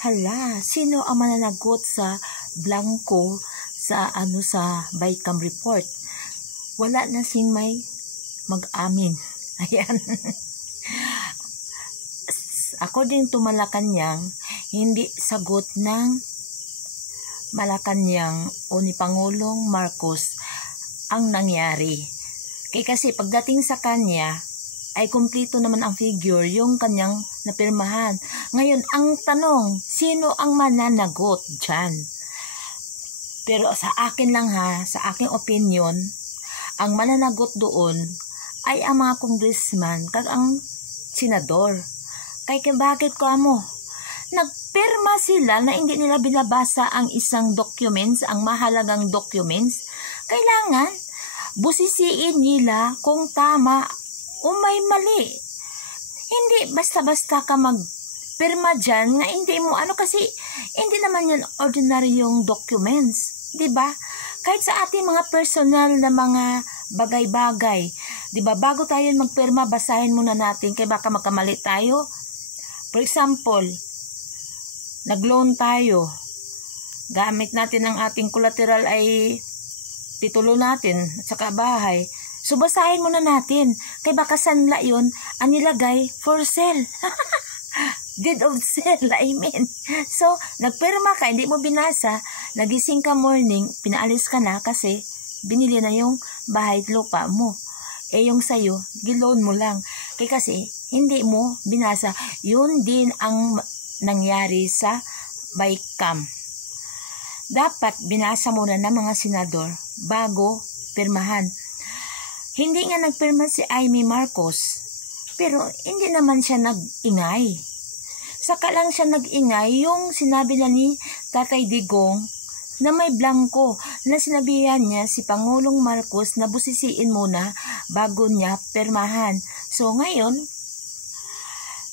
Hala, sino ang mananagot sa blanco sa Bicam report? Wala na sing may mag-amin. Ayan. According to Malacanang, hindi sagot ng Malacanang o ni Pangulong Marcos ang nangyari. Kasi pagdating sa kanya, ay kumpleto naman ang figure yung kanyang napirmahan. Ngayon, ang tanong, sino ang mananagot dyan? Pero sa akin lang sa aking opinion, ang mananagot doon ay ang mga congressman kag ang senador. Kaya bakit ko amo? Nagpirma sila na hindi nila binabasa ang isang documents, ang mahalagang documents. Kailangan busisiin nila kung tama o may mali. Hindi basta-basta ka magpirma dyan na hindi mo kasi hindi naman yan ordinaryong documents. Diba? Kahit sa ating mga personal na mga bagay-bagay. Diba? Bago tayo magpirma, basahin muna natin kaya baka magkamali tayo. For example, nag-loan tayo. Gamit natin ang ating collateral ay titulo natin at saka bahay. So, basahin muna natin. Kaya baka sanla yun, ang nilagay for sale. Deed of sale, I mean. So, nagpirma ka, hindi mo binasa, nagising ka morning, pinaalis ka na kasi binili na yung bahay at lupa mo. Yung sayo, giloan mo lang. Kaya kasi, hindi mo binasa. Yun din ang nangyari sa Bicam. Dapat binasa muna ng mga senador bago pirmahan. Hindi nga nagpirma si Amy Marcos, pero hindi naman siya nag-ingay. Saka lang siya nag-ingay yung sinabi na ni Tatay Digong na may blanco na sinabihan niya si Pangulong Marcos na busisiin muna bago niya pirmahan. So ngayon,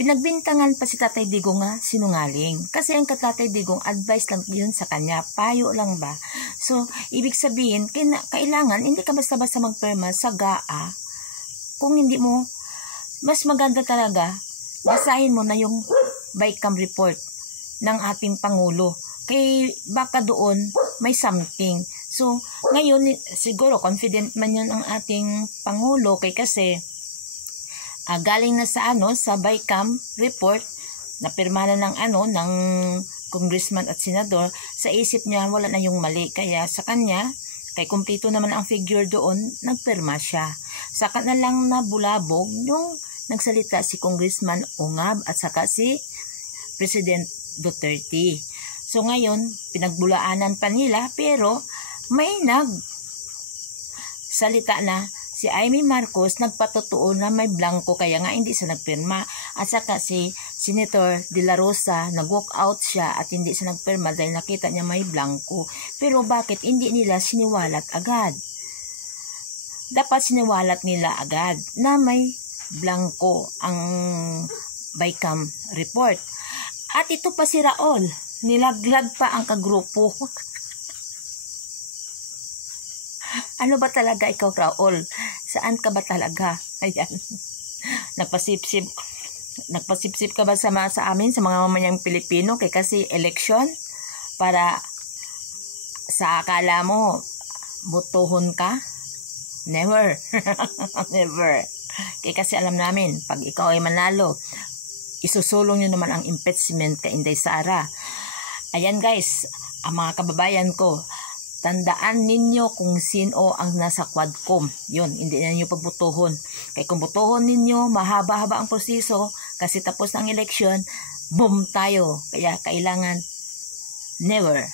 pinagbintangan pa si Tatay Digong sinungaling. Kasi ang Tatay Digong, advice lang yun sa kanya. Payo lang ba? So, ibig sabihin, kailangan, hindi ka basta-basta magpirma sa GAA. Kung hindi mo, mas maganda talaga, basahin mo na yung Bicam report ng ating Pangulo. Kaya baka doon, may something. So, ngayon, siguro, confident man yun ang ating Pangulo. Kasi, galing na sa Bicam report na pirma na ng congressman at senador, sa isip niya wala na yung mali, kaya sa kanya kay kumpleto naman ang figure doon, nagpirma siya. Saka na lang na bulabog yung nagsalita si Congressman Ongab at saka si President Duterte. So ngayon pinagbulaanan pa nila, pero may salita na si Amy Marcos, nagpatotoo na may blanco kaya nga hindi siya nagpirma. At saka si Senator De La Rosa, nag-walk out siya at hindi siya nagpirma dahil nakita niya may blanco. Pero bakit hindi nila siniwalat agad? Dapat siniwalat nila agad na may blanco ang Bicam report. At ito pa si Raul, nilaglag pa ang kagrupo. Ano ba talaga ikaw, Raul? Saan ka ba talaga? Ayan. Nagpasipsip ka ba sa amin, sa mga mamayang Pilipino? Kasi election, para sa akala mo, botohon ka? Never. Never. Kasi alam namin, pag ikaw ay manalo, isusulong nyo naman ang impeachment kay Inday Sara. Ayan guys, ang mga kababayan ko, tandaan ninyo kung sino ang nasa Quadcom. Yun, hindi na ninyo pagbutuhon. Kaya kung butuhon ninyo, mahaba-haba ang proseso, kasi tapos ng eleksyon, boom tayo. Kaya kailangan, never.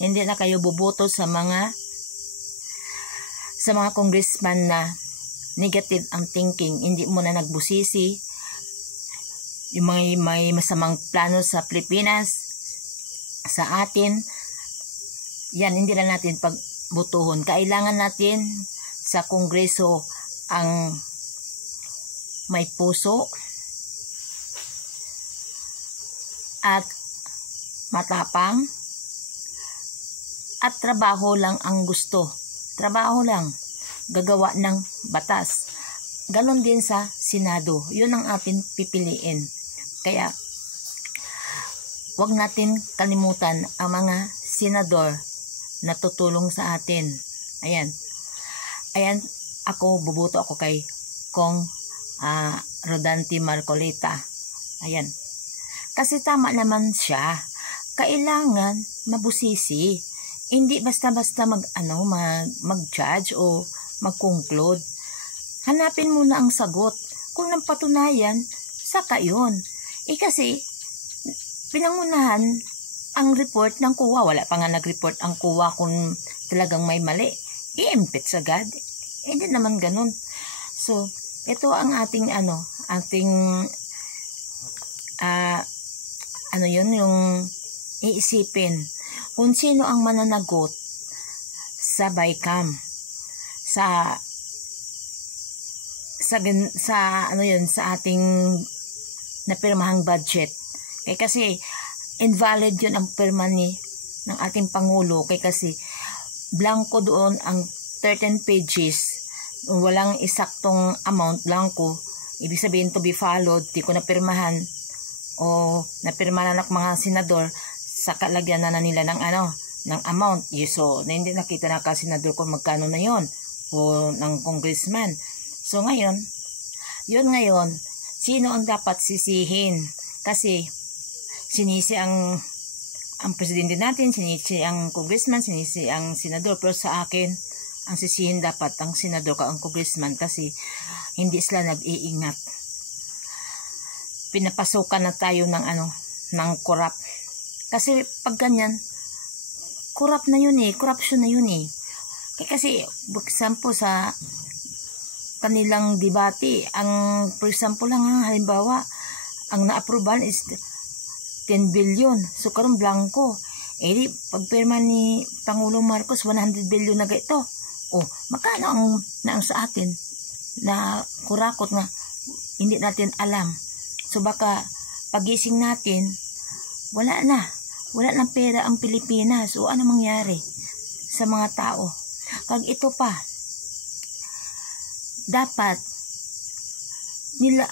Hindi na kayo bubuto sa mga congressman na negative ang thinking. Hindi mo na nagbusisi. Yung may masamang plano sa Pilipinas, sa atin, yan, hindi na natin pagbutuhon. Kailangan natin sa Kongreso ang may puso at matapang at trabaho lang ang gusto. Trabaho lang. Gagawa ng batas. Ganon din sa Senado. Yun ang atin pipiliin. Kaya, wag natin kalimutan ang mga senador na tutulong sa atin. Ayan. Ayan, bubuto ako kay Kong Rodante Marcolita. Ayan. Kasi tama naman siya. Kailangan mabusisi. Hindi basta-basta mag-judge o mag-conclude. Hanapin muna ang sagot. Kung napatunayan, saka yun. Kasi pinangunahan ang report ng kuwa. Wala pa nga nag-report ang kuwa kung talagang may mali. I-impeach agad. Hindi naman ganun. So, ito ang ating yung iisipin. Kung sino ang mananagot sa BICAM. Sa ating napirmahang budget. Kasi invalid yun ang pirma ng ating Pangulo. Kasi blanco doon ang 13 pages. Walang isaktong amount, blanco. Ibig sabihin to be followed. Di ko napirmahan o napirmahan ng mga senador sa kalagyan na nila ng amount. So, hindi nakita na ka senador kung magkano na yon o ng congressman. So, ngayon, sino ang dapat sisihin? Kasi, sinisi ang presidente natin, sinisi ang congressman, sinisi ang senador. Pero sa akin, ang sisihin dapat ang senador ka ang congressman kasi hindi sila nag-iingat. Pinapasukan na tayo ng corrupt. Kasi pag ganyan, corrupt na yun corruption na yun Kasi, for example, sa kanilang debate, for example lang, halimbawa, ang na-approval is 10 billion. So, karon blanco. Di, pagpirma ni Pangulong Marcos, 100 billion na ito. Magkano ang sa atin na kurakot nga hindi natin alam. So, baka pagising natin, wala na pera ang Pilipinas. O ano mangyari sa mga tao? Pag ito pa, dapat nila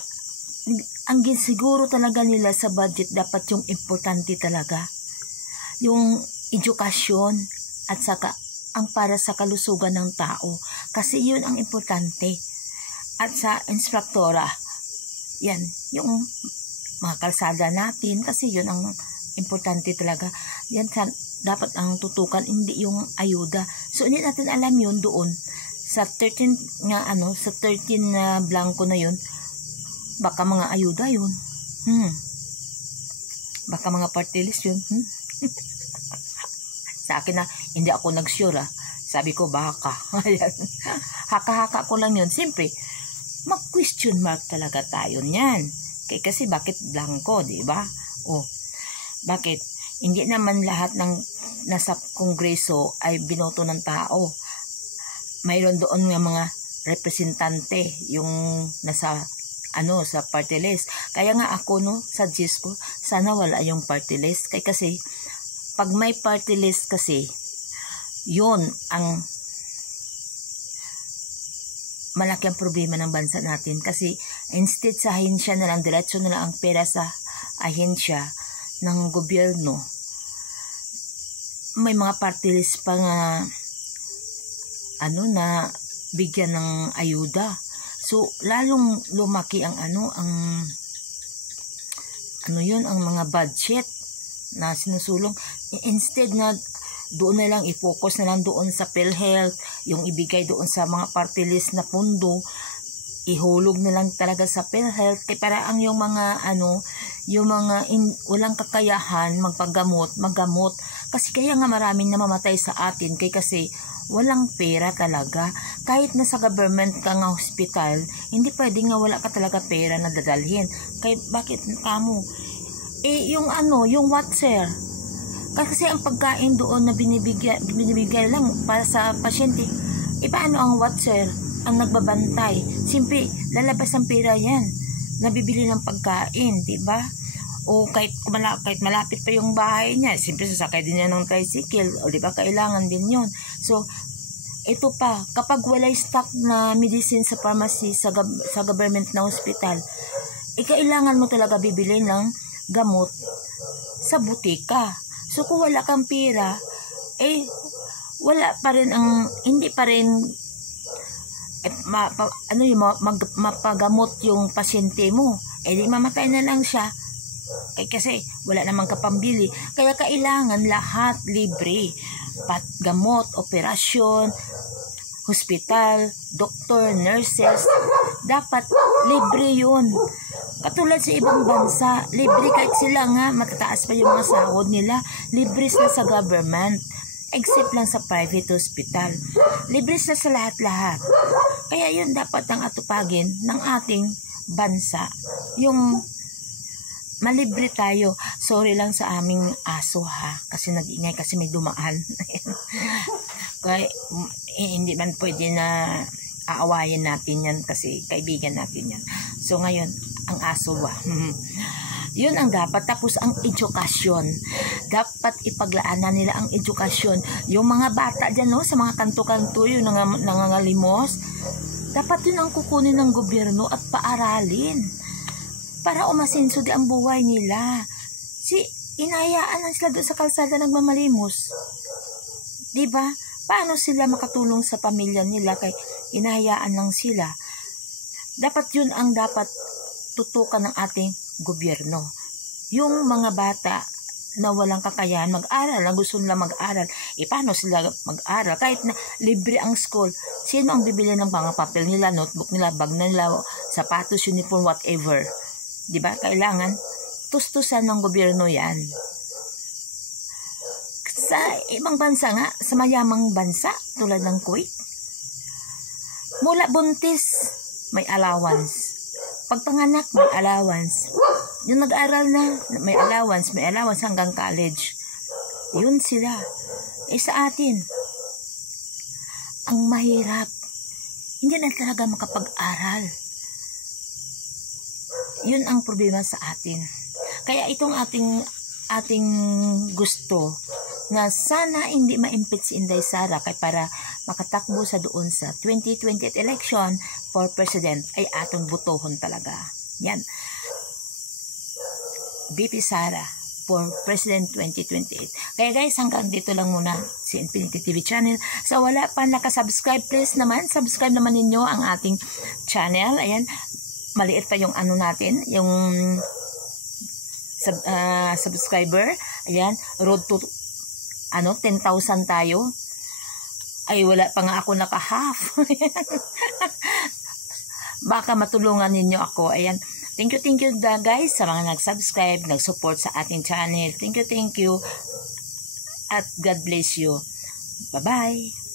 ang siguro talaga nila sa budget, dapat yung importante talaga yung edukasyon at saka ang para sa kalusugan ng tao, kasi yun ang importante. At sa instruktora, yan yung mga kalsada natin, kasi yun ang importante talaga. Yan dapat ang tutukan, hindi yung ayuda. So hindi natin alam yun doon sa 13 sa 13 na blanco na yun. Baka mga ayuda yun. Baka mga party list yun. Sa akin hindi ako nag-sure Sabi ko baka. Haka-haka ko lang yun. Siyempre, mag-question mark talaga tayo niyan. Kasi bakit blanco, di ba? Bakit? Hindi naman lahat ng nasa kongreso ay binoto ng tao. Mayroon doon nga mga representante yung nasa sa party list. Kaya nga ako suggest ko, sana wala yung party list. Kasi pag may party list kasi, yun ang malaki ang problema ng bansa natin. Kasi instead sa ahensya na lang, diretso na lang ang pera sa ahensya ng gobyerno, may mga party list pa nga na bigyan ng ayuda. So lalong lumaki ang ang mga budget na sinusulong. Instead na doon na lang i-focus na lang doon sa PhilHealth, yung ibigay doon sa mga party list na pundo, ihulog na lang talaga sa PhilHealth. Kaya para ang yung mga walang kakayahan maggamot. Kasi kaya nga maraming namamatay sa atin kasi walang pera talaga. Kahit na sa government ka nga hospital, hindi pwede nga wala ka talaga pera na dadalhin. Kaya bakit kamo? Yung watcher. Kasi ang pagkain doon na binibigay lang para sa pasyente. Paano ang watcher? Ang nagbabantay. Siyempre, lalabas ang pera yan. Nabibili ng pagkain, di ba? O kahit malapit pa yung bahay niya, siyempre sasakay din niya ng tricycle. O di ba, kailangan din yun. So, ito pa, kapag walay stock na medicine sa pharmacy, sa government na hospital, kailangan mo talaga bibili ng gamot sa butika. So kung wala kang pera, wala pa rin hindi pa rin mapagamot yung pasyente mo. Di mamatay na lang siya. Kasi wala namang kapambili. Kaya kailangan lahat libre. Gamot, operasyon, hospital, doktor, nurses, dapat libre yun. Katulad sa ibang bansa, libre kahit sila nga, matataas pa yung mga sahod nila, libre sila sa government. Except lang sa private hospital. Libre sila sa lahat-lahat. Kaya yun dapat ang atupagin ng ating bansa. Yung malibre tayo. Sorry lang sa aming aso ha. Kasi nag-ingay kasi may dumaan. Kaya hindi man pwede na aawayin natin yan kasi kaibigan natin yan. So ngayon, ang aso ba? Yun ang dapat. Tapos ang edukasyon. Dapat ipaglaanan nila ang edukasyon. Yung mga bata dyan, no, sa mga kanto-kanto, yung nangangalimos, dapat yun ang kukunin ng gobyerno at paaralin para umasenso di ang buhay nila. Inahayaan lang sila doon sa kalsada nagmamalimos. Diba? Paano sila makatulong sa pamilya nila kay inahayaan lang sila? Dapat yun ang dapat tutukan ng ating gobyerno. Yung mga bata na walang kakayahan mag-aral, na gusto nila mag-aral, paano sila mag-aral? Kahit na libre ang school, sino ang bibili ng mga papel nila, notebook nila, bag nila, sapatos, uniform, whatever? Diba? Kailangan tustusan ng gobyerno yan. Sa ibang bansa nga, sa mayamang bansa, tulad ng Kuwait, mula buntis, may allowance. Pagpanganak, may allowance. Yung nag-aral na, may allowance hanggang college. Yun sila. Sa atin, ang mahirap, hindi na talaga makapag-aral. Yun ang problema sa atin. Kaya itong ating gusto na sana hindi ma-impeach si Inday Sara kay para makatakbo sa doon sa 2028 election for president ay atong butohon talaga. Yan. BP Sara for President 2028. Kaya guys, hanggang dito lang muna si Infinity TV channel. So wala pa nakasubscribe, please naman, subscribe naman ninyo ang ating channel. Ayan, maliit pa yung ano natin, yung subscriber. Ayan, road to 10,000 tayo. Ay, wala pa nga ako naka-half. Baka matulungan ninyo ako. Ayan. Thank you guys sa mga nag-subscribe, nag-support sa ating channel. Thank you. At God bless you. Bye-bye.